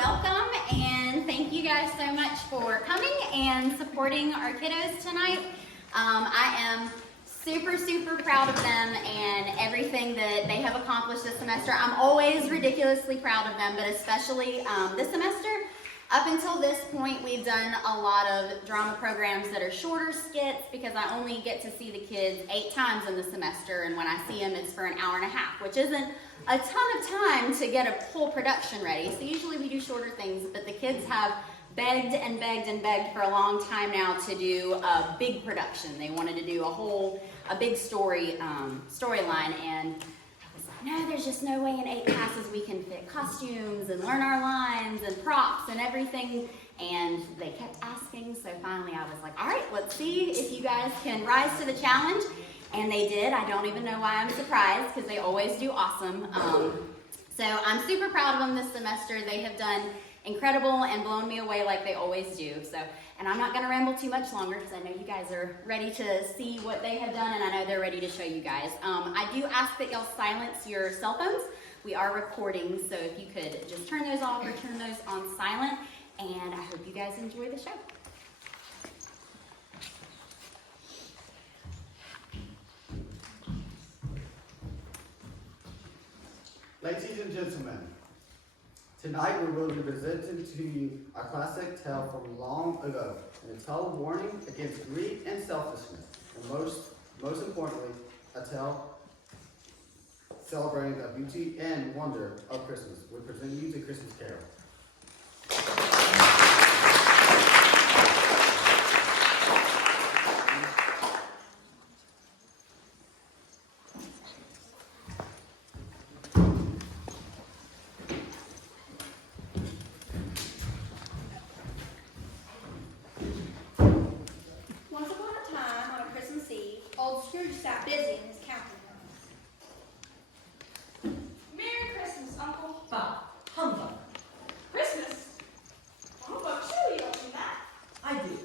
welcome, and thank you guys so much for coming and supporting our kiddos tonight. I am super proud of them and everything that they have accomplished this semester. I'm always ridiculously proud of them, but especially this semester. Up until this point, we've done a lot of drama programs that are shorter skits because I only get to see the kids 8 times in the semester, and when I see them, it's for an hour and a half, which isn't a ton of time to get a full production ready. So usually we do shorter things, but the kids have begged for a long time now to do a big production. They wanted to do a big storyline, and I was like, no, there's just no way in 8 classes we can fit costumes and learn our lines and props and everything. And they kept asking, so finally I was like, all right, let's see if you guys can rise to the challenge. And they did. I don't even know why I'm surprised, because they always do awesome. So I'm super proud of them this semester. They have done incredible and blown me away like they always do. So, and I'm not going to ramble too much longer because I know you guys are ready to see what they have done, and I know they're ready to show you guys. I do ask that y'all silence your cell phones. We are recording, so if you could just turn those off or turn those on silent, and I hope you guys enjoy the show. Ladies and gentlemen, tonight we will be presenting to you a classic tale from long ago, and a tale warning against greed and selfishness, and most importantly, a tale celebrating the beauty and wonder of Christmas. We present you the Christmas Carol. Old Scrooge sat busy in his counting room. Merry Christmas, Uncle. Bah, humbug. Christmas? Humbug, surely you don't do that. I do.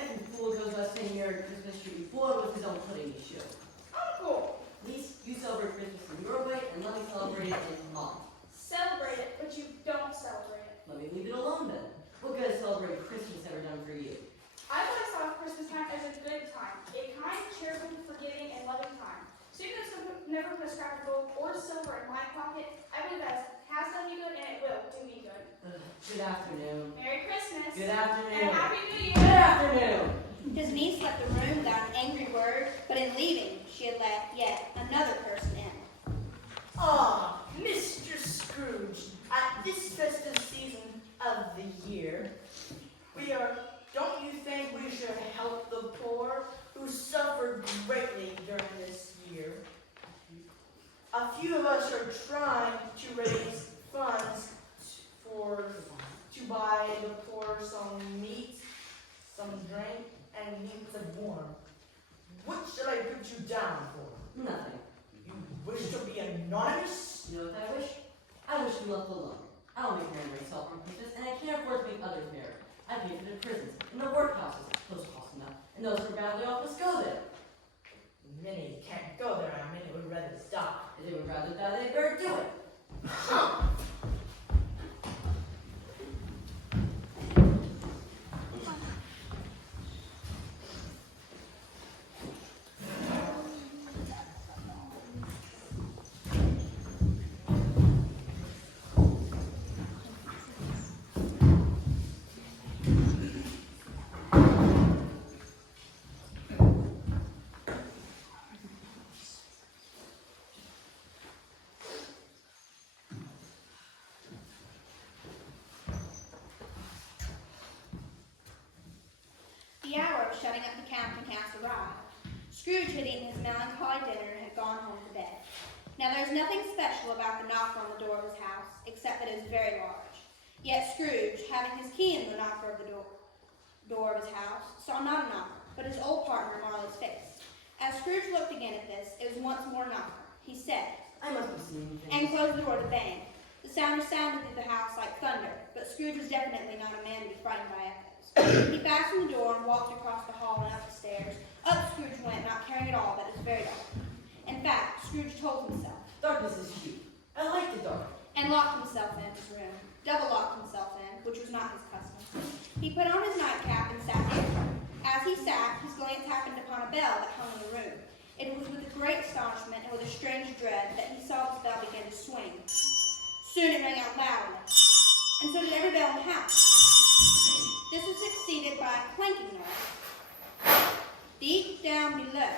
Every fool goes out saying Merry Christmas tree before with his own pudding show. Uncle! At least you celebrate Christmas in your way, and let me celebrate it in mine. Celebrate it, but you don't celebrate it. Let me leave it alone then. What good has celebrating Christmas ever done for you? I always thought of Christmas time as a good time. A kind, cheerful, forgiving, and loving time. So even if someone never put a scrap of gold or silver in my pocket, I believe that has done me good and it will do me good. Good afternoon. Merry Christmas! Good afternoon. And Happy New Year! Good afternoon. His niece left the room without an angry word, but in leaving, she had let yet another person in. Ah, Mr. Scrooge, at this festive season of the year, don't you think we should help the poor who suffered greatly during this year? A few of us are trying to raise funds to buy the poor some meat, some drink, and keep them warm. What should I put you down for? Nothing. You wish to be anonymous? You know what I wish? I wish you left alone. I don't make merry myself on Christmas, and I can't afford to make others merry. I pay for the prisons and the workhouses. Those cost enough, and those who are badly off must go there. Many can't go there, and many would rather die. If they would rather die, they'd better do it. Huh. The hour of shutting up the counting house arrived. Scrooge had eaten his melancholy dinner and had gone home to bed. Now there's nothing special about the knocker on the door of his house, except that it is very large. Yet Scrooge, having his key in the knocker of the door of his house, saw not a knocker, but his old partner Marley's face. As Scrooge looked again at this, it was once more a knocker. He said, I must be seeing things. and closed the door to bang. The sound resounded through the house like thunder, but Scrooge was definitely not a man to be frightened by echoes. He fastened the door and walked across the hall and up the stairs. Up Scrooge went, not caring at all that it was very dark. In fact, Scrooge told himself, Darkness is cute. I like the dark. and locked himself in his room, double-locked himself in, which was not his custom. He put on his nightcap and sat down. As he sat, his glance happened upon a bell that hung in the room. It was with great astonishment and with a strange dread that he saw this bell begin to swing. Soon it rang out loudly, and so did every bell in the house. This was succeeded by a clanking noise. Deep down below,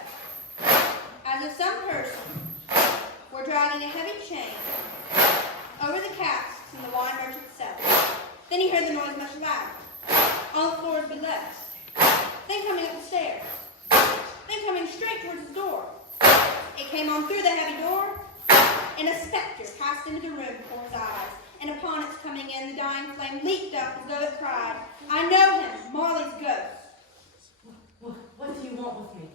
as if some person were dragging a heavy chain over the casks in the wine merchant's cellar. Then he heard the noise much louder, on the floors below, then coming up the stairs, then coming straight towards his door. It came on through the heavy door, and a specter passed into the room before his eyes, and upon its coming in, the dying flame leaped up as though it cried, "I know him, Marley's ghost." What do you want with me?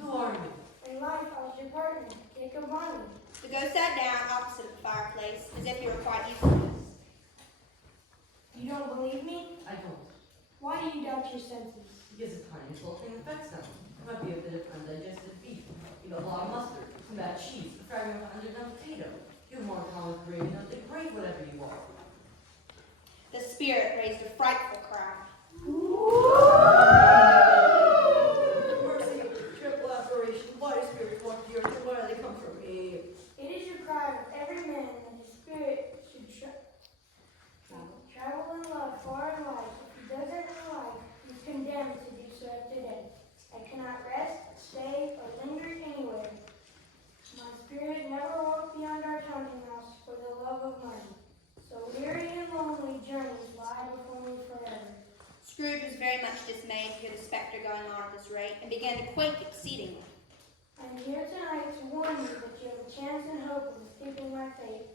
Who are you? In life, I was your partner, Jacob Marley. The ghost sat down opposite the fireplace, as if he were quite used to this. You don't believe me? I don't. Why do you doubt your senses? Because a tiny thing affects them. It might be a bit of undigested beef, a lot of mustard, some bad cheese, a fragment of an underdone potato. You're more common with gravy, and they brave whatever you are. The spirit raised a frightful cry. Mercy, triple admiration. Why do spirits walk the earth, and why do they come from me? It is your cry of every man that his spirit should travel in love far and wide. If he doesn't in life, he's condemned to do so today. I cannot rest, stay, or linger anywhere. My spirit never walked beyond our counting house for the love of money. So weary and lonely journeys lie before me forever. Scrooge was very much dismayed to hear the spectre going on at this rate, and began to quake exceedingly. I'm here tonight to warn you that you have a chance and hope of escaping my fate.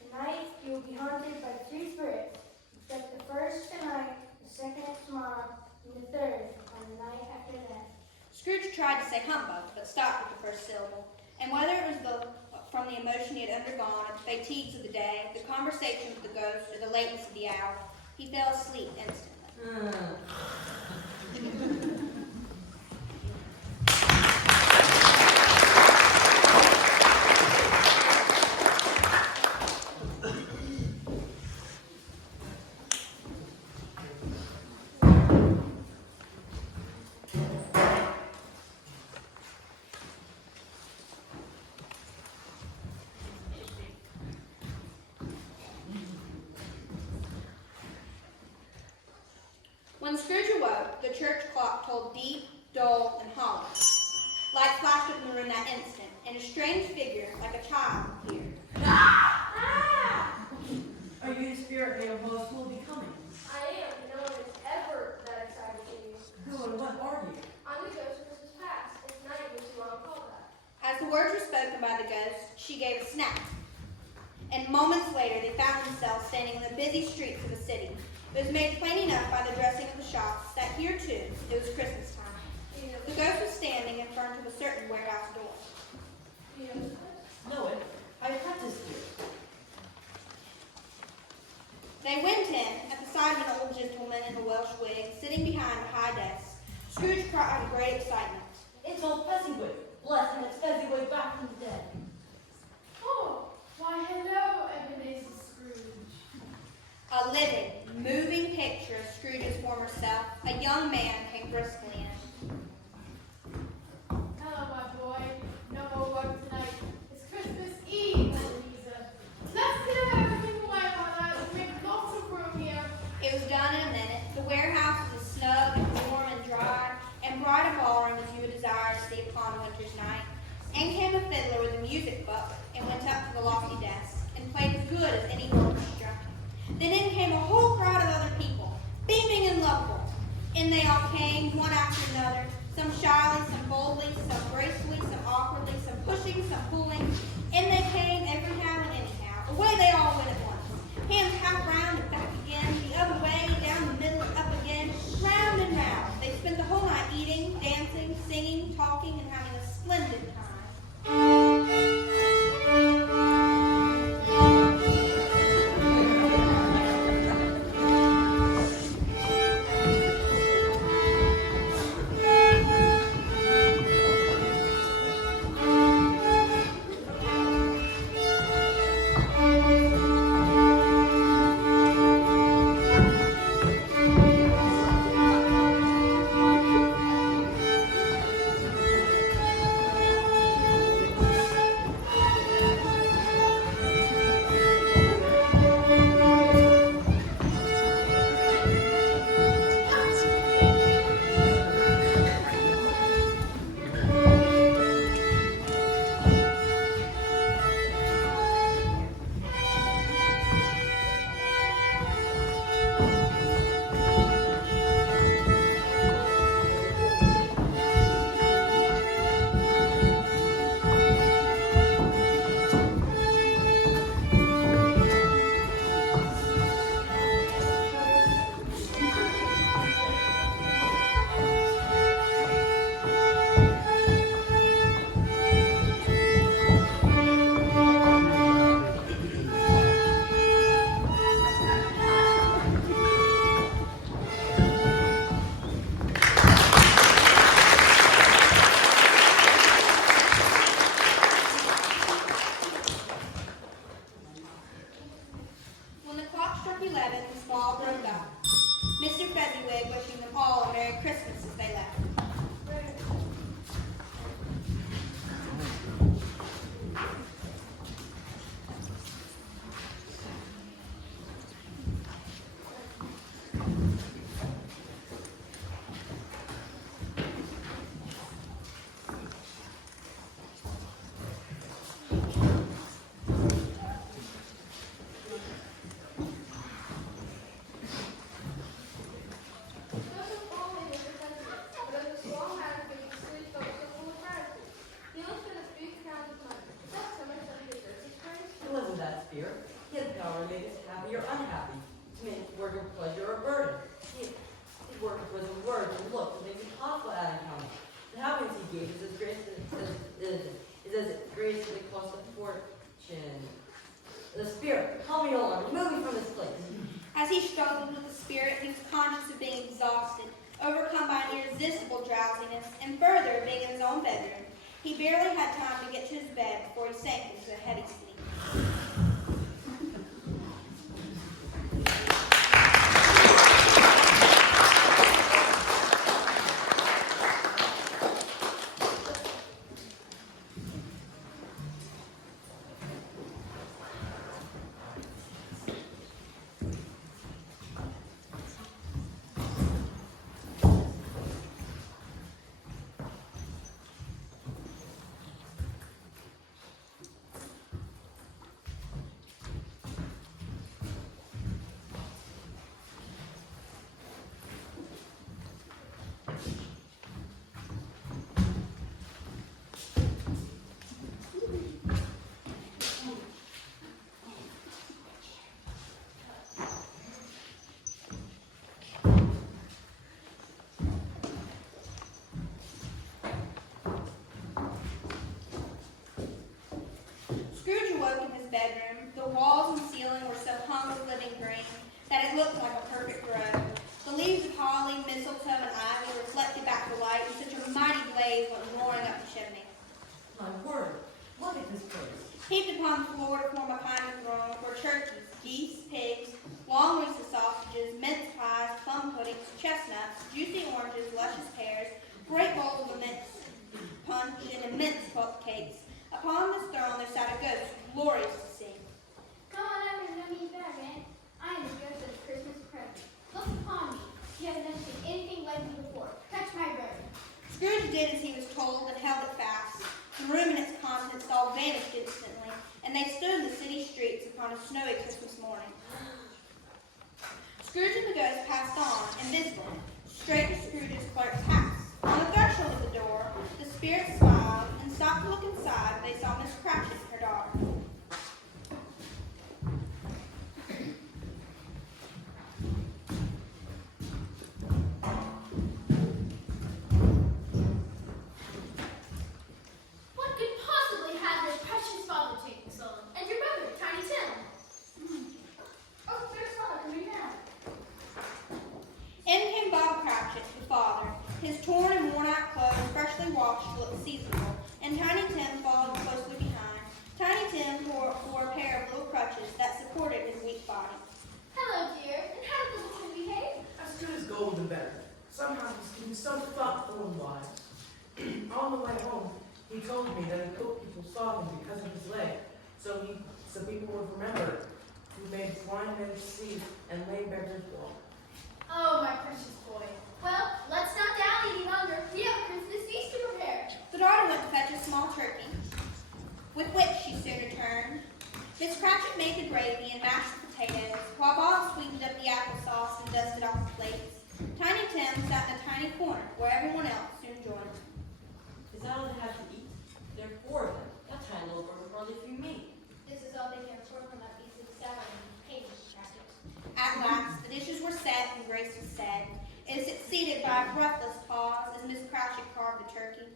Tonight you will be haunted by two spirits, except the first tonight, the second tomorrow, and the third on the night after that. Scrooge tried to say humbug, but stopped at the first syllable, and whether it was from the emotion he had undergone, or the fatigues of the day, the conversation with the ghost, or the lateness of the hour, he fell asleep instantly. When Scrooge awoke, the church clock tolled deep, dull, and hollow. Light flashed up in the room that instant, and a strange figure, like a child, appeared. Are you the spirit made of most who will be coming? I am. No one is ever that excited to you. Who and what are you? I'm the ghost of Christmas past. It's not even too long to call that. As the words were spoken by the ghost, she gave a snap. And moments later, they found themselves standing in the busy streets of the city. It was made plain enough by the dressing of the shops that here, too, it was Christmas time. The ghost was standing in front of a certain warehouse door. Know it. I practiced here. They went in at the side of an old gentleman in a Welsh wig, sitting behind a high desk. Scrooge cried in great excitement. It's old Fezziwig. Bless him, it's Fezziwig back from the dead. Oh, why hello, Ebenezer Scrooge. A living, moving picture of Scrooge's former self, a young man came briskly in. Hello, my boy. No more work tonight. It's Christmas Eve, Ebenezer. Let's get everything away, my lad. We'll make lots of room here. It was done in a minute. The warehouse was snug and warm and dry, and bright a ballroom as you would desire to see upon a winter's night. In came a fiddler with a music book, and went up to the lofty desk, and played as good as any orchestra. Then in came a whole crowd of other people, beaming and lovable. In they all came, one after another, some shyly, some boldly, some gracefully, some awkwardly, some pushing, some pulling. In they came every how and anyhow. Away they all went at once. Hands half round and back again, the other way, down the middle and up again, round and round. They spent the whole night eating, dancing, singing, talking, and having a splendid time. Turkey Levin, the squall broke up. Mr. Fezziwig wishing them all a Merry Christmas as they left. It wasn't that spirit. He had power to make us happy or unhappy, to make work a pleasure or a burden. His work was a word and look that makes it possible at encounter. The happiness he gave is as great as it cost a fortune. The spirit, call me no longer, move me from this place. As he struggled with the spirit, he was conscious of being exhausted, overcome by an irresistible drowsiness, and further, being in his own bedroom. He barely had time to get to his bed before he sank into a heavy sleep. Scrooge awoke in his bedroom. The walls and ceiling were so hung with living green that it looked like a perfect grove. The leaves of holly, mistletoe, and ivy reflected back the light, and such a mighty blaze went roaring up the chimney. My word, look at this place. Heaped upon the floor to form a kind of throne were turkeys, geese, pigs, long roast of sausages, mince pies, plum puddings, chestnuts, juicy oranges, luscious pears, great bowls of immense punch, and immense cakes. Upon this throne there sat a ghost, glorious to see. Come on over and let me back, man. I am the ghost of the Christmas present. Look upon me. You have never seen anything like me before. Touch my robe. Scrooge did as he was told and held it fast. The room and its contents all vanished instantly, and they stood in the city streets upon a snowy Christmas morning. Scrooge and the ghost passed on, invisible, straight to Scrooge's clerk's house. On the threshold of the door, the spirit smiled and stopped to look inside. They saw Miss Cratchit and her daughter. What could possibly have your precious father taken stolen? And your brother, Tiny Tim? Oh, there's Father coming now. In came Bob Cratchit, the father, his torn and worn-out clothes freshly washed to look seasonable, and Tiny Tim followed closely behind. Tiny Tim wore a pair of little crutches that supported his weak body. Hello, dear. And how did the little kid behave? As good as gold and better. Somehow he's been so thoughtful and wise. On the way home, he told me that the cook people saw him because of his leg, so people would remember who made blind men see and lame beggars walk. Oh, my precious boy. Well, let's not dally any longer. We have a Christmas feast to prepare. The daughter went to fetch a small turkey, with which she soon returned. Miss Cratchit made the gravy and mashed the potatoes, while Bob sweetened up the applesauce and dusted off the plates. Tiny Tim sat in a tiny corner, where everyone else soon joined him. Is that all they have to eat? There are 4 of them. That tiny little bird would hardly feed me. This is all they can afford from that piece of salad and potatoes, Cratchit. At last, the dishes were set and grace was said. It is succeeded by a breathless pause as Miss Cratchit carved the turkey.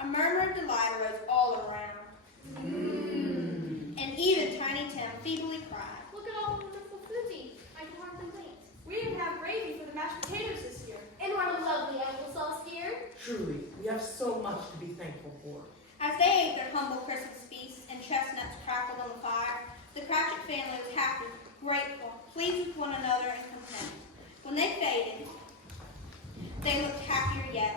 A murmur of delight arose all around. And even Tiny Tim feebly cried. Look at all the wonderful food to eat. I can hardly wait. We even have gravy for the mashed potatoes this year. And what a lovely applesauce, dear. Truly, we have so much to be thankful for. As they ate their humble Christmas feast and chestnuts crackled on the fire, the Cratchit family was happy, grateful, pleased with one another and content. When they faded, they looked happier yet.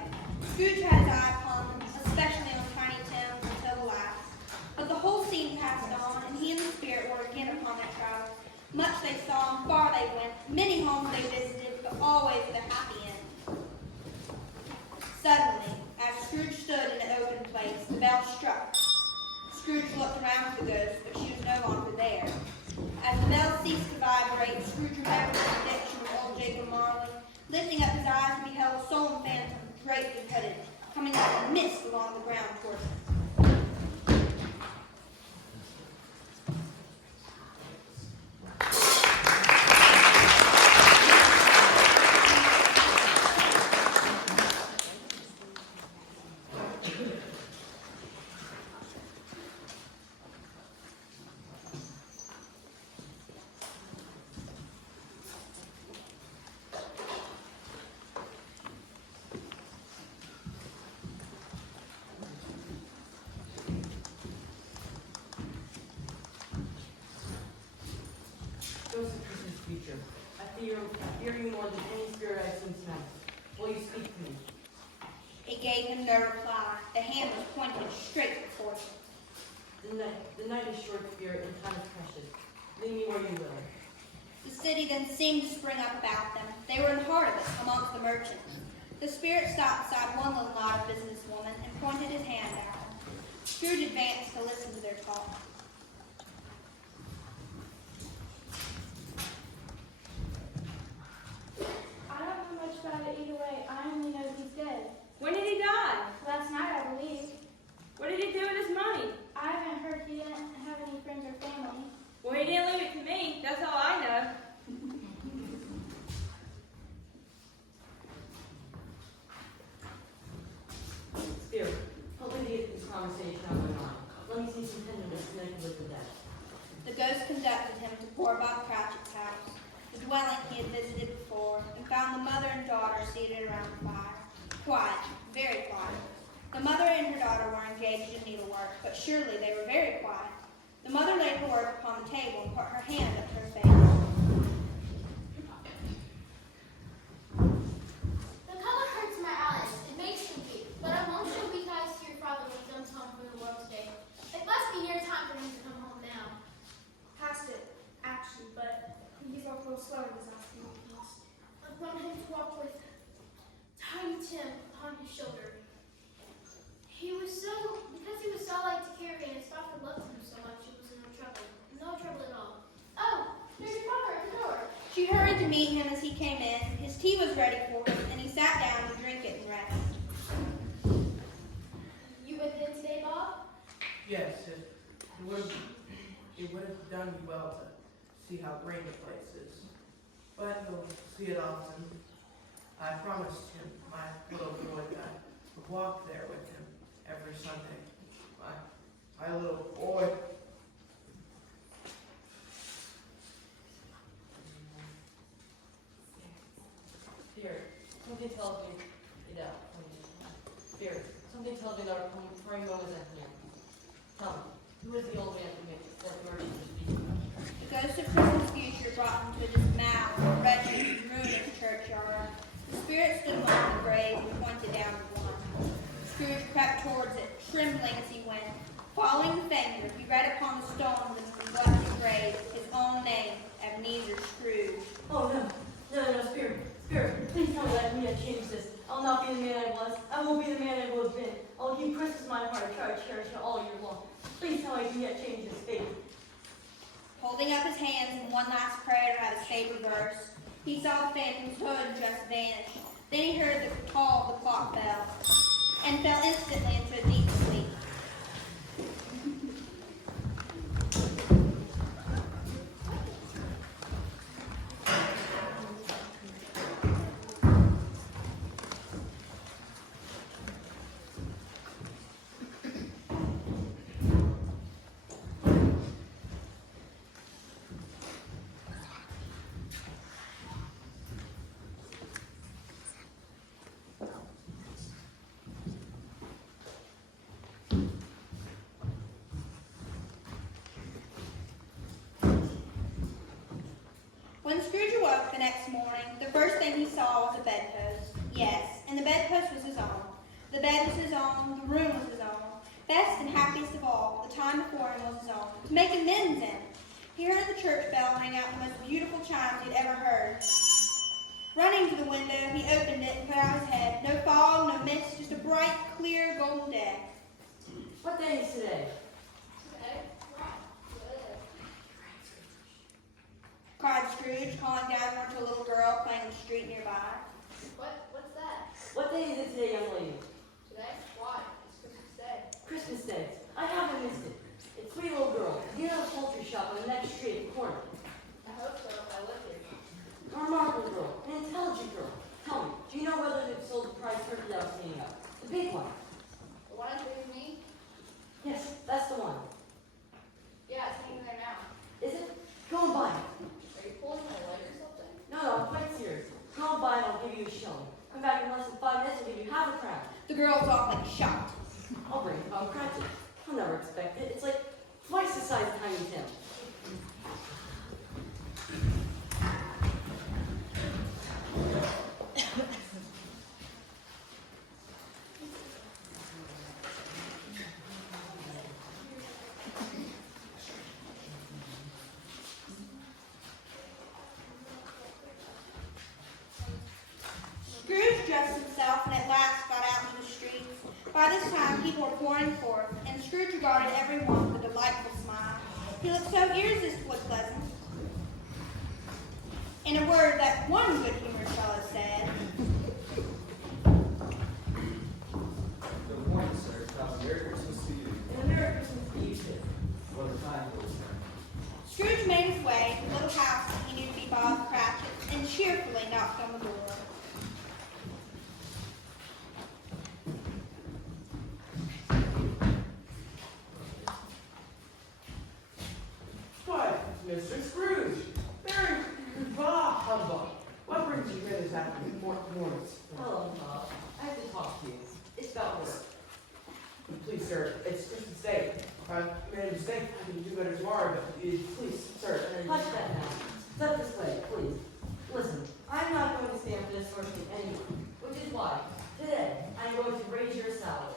Scrooge had his eye upon them, especially on Tiny Tim until the last. But the whole scene passed on, and he and the spirit were again upon their travels. Much they saw and far they went, many homes they visited, but always with a happy end. Suddenly, as Scrooge stood in an open place, the bell struck. Scrooge looked around for the ghost, but she was no longer there. As the bell ceased to vibrate, Scrooge remembered the prediction of old Jacob Marley. Lifting up his eyes, he beheld a solemn phantom, draped and hooded, coming like a mist along the ground towards him. Ghost of Christmas future, I fear you more than any spirit I've seen tonight. Will you speak to me? He gave him no reply. The hand was pointed straight before him. The night is short, spirit, and time is precious. Lead me where you will. The city then seemed to spring up about them. They were in the heart of it, amongst the merchants. The spirit stopped beside one little knot of businesswoman and pointed his hand at them. Scrooge advanced to listen to their talk. I don't know much about it either way. I only know he's dead. When did he die? Last night, I believe. What did he do with his money? I haven't heard he didn't have any friends or family. Well, he didn't leave it to me. That's all I know. Spirit, help me to get this conversation out of my mind. Let me see some tenderness connected with the dead. The ghost conducted him to poor Bob Cratchit's house, the dwelling he had visited before, and found the mother and daughter seated around the fire. Quiet, very quiet. The mother and her daughter were engaged in needlework, but surely they were very quiet. The mother laid her work upon the table and put her hand up to her face. The color hurts my eyes. It makes me weak. But I won't show weak eyes to your father when he comes home from the world today. It must be near time for him to come home now. Past it, actually, but he's walked a little slower this last few weeks. I want him to walk with Tiny Tim upon his shoulder. Because he was so light to carry and his father loved him so much, he was in no trouble. No trouble at all. Oh, there's your father at the door. She hurried to meet him as he came in. His tea was ready for him, and he sat down to drink it and rest. You went in today, Bob? Yes, it would have done you well to see how great the place is. But you'll see it often. I promised him, my little boy, that I would walk there with him every Sunday. My little boy. Spirit, something tells me, Spirit, something tells me that our praying moment is at hand. Tell me, who is the old man that merchant was speaking about? The ghost of Christmas future brought him to this dismal, wretched, ruinous churchyard. The spirit stood among the graves and pointed down to one. Scrooge crept towards it, trembling as he went. Following the finger, he read upon the stones of the neglected grave his own name, Ebenezer Scrooge. Oh no, Spirit, please tell me that I can yet change this. I'll not be the man I was. I won't be the man I will have been. I'll keep Christmas in my heart and try to cherish it all year long. Please tell me I can yet change this fate. Holding up his hands in one last prayer to have his fate reversed, he saw the phantom's hood just vanish. Then he heard the call of the clock bell, and fell instantly into a deep sleep. When Scrooge awoke the next morning, the first thing he saw was a bedpost. Yes, and the bedpost was his own. The bed was his own, the room was his own. Best and happiest of all, the time before him was his own, to make amends in. He heard the church bell ring out the most beautiful chimes he'd ever heard. Running to the window, he opened it and put out his head. No fog, no mist, just a bright, clear, golden day. What day is today? Today? Cried Scrooge, calling downward to a little girl playing in the street nearby. What's that? What day is it today, young lady? Today? Why? It's Christmas Day. Christmas Day. I haven't missed it. It's sweet little girl. You know the poultry shop on the next street at the corner. I hope so. I live here. A remarkable girl. An intelligent girl. Tell me, do you know whether they've sold the prize turkey that I was hanging up? The big one. The one that's with me? Yes, that's the one. Yeah, it's hanging there now. Is it? Go and buy it. Are you pulling my leg or something? No, I'm quite serious. Go and buy it and I'll give you a shilling. Come back in less than 5 minutes and give you half a crown. The girl was off like a shot. I'll bring it if I'm Cratchit. I'll never expect it. It's like twice the size of Tiny Tim. Scrooge dressed himself and at last got out into the streets. By this time, people were pouring forth, and Scrooge regarded every one with a delightful smile. He looked so irresistibly pleasant. In a word, that one good-humored fellow said, Good morning, sir. Merry Christmas to you. And a Merry Christmas to you too. What a time it was, sir. Scrooge made his way to the little house that he knew to be Bob Cratchit's and cheerfully knocked on the door. Why, Mr. Scrooge. Merry humbug. What brings you here this afternoon? Morning. Hello, Bob. I have to talk to you. It's about work. Please, sir, it's Christmas Day. I made a mistake. I can do better tomorrow, but please, sir. Hush that now. Step this way, please. Listen, I'm not going to stand for this sort of thing anymore. Which is why, today, I'm going to raise your salary.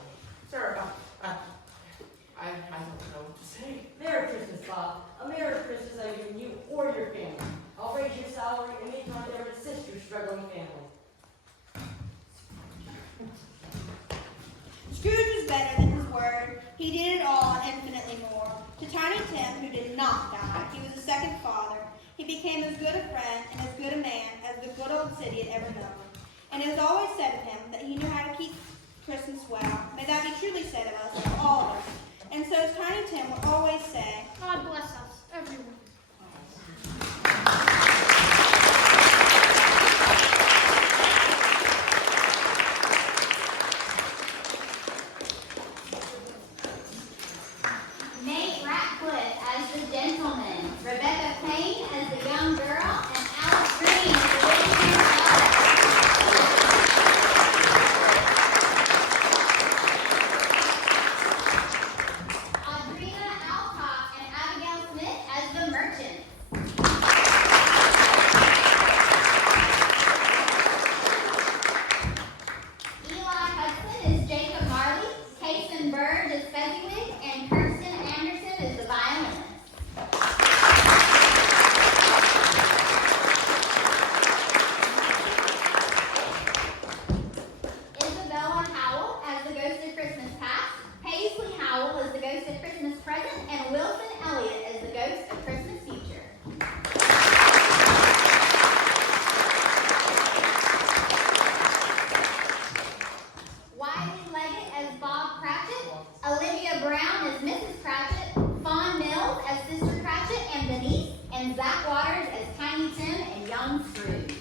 Sir, I don't know what to say. Merry Christmas, Bob. A Merry Christmas I give you or your family. I'll raise your salary and make my endeavor to assist your struggling family. Scrooge was better than his word. He did it all and infinitely more. To Tiny Tim, who did not die, he was a second father. He became as good a friend and as good a man as the good old city had ever known. And it was always said of him that he knew how to keep Christmas well. May that be truly said of us, of all of us. And so as Tiny Tim would always say, God bless us, everyone. Nate Ratcliffe as the gentleman, Rebecca Payne as the young girl, and Alex Green as the visiting daughter. Audrina Alcott and Abigail Smith as the merchants. Eli Hudson is Jacob Marley, Kason Bird is Fezziwig, and Kirsten Anderson is the violinist. Isabella Howell as the Ghost of Christmas Past, Paisley Howell as the Ghost of Christmas Present, and Wilson Elliott as the Ghost of Christmas Future. Wiley Leggett as Bob Cratchit, Olivia Brown as Mrs. Cratchit, Fawn Mills as Sister Cratchit and Denise, and Zach Waters as Tiny Tim and Young Scrooge.